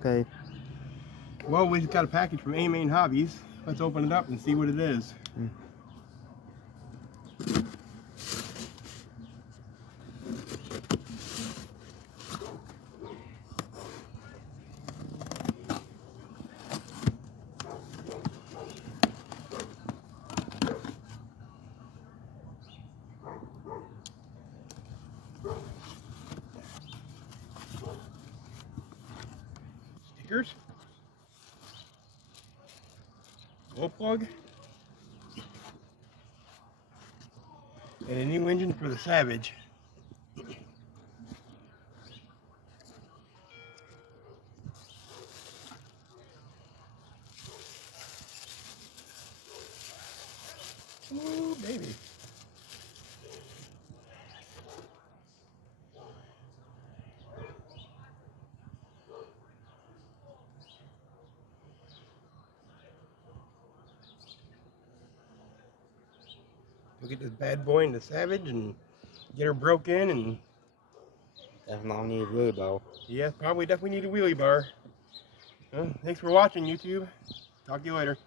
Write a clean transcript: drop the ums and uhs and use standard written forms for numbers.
Okay. Well, we just got a package from AMain Hobbies. Let's open it up and see what it is. Stickers. Glow plug. And a new engine for the Savage. Ooh, baby. We'll get this bad boy in the Savage and get her broke in and... Definitely need a wheelie bar. Yeah, probably definitely need a wheelie bar. Thanks for watching, YouTube. Talk to you later.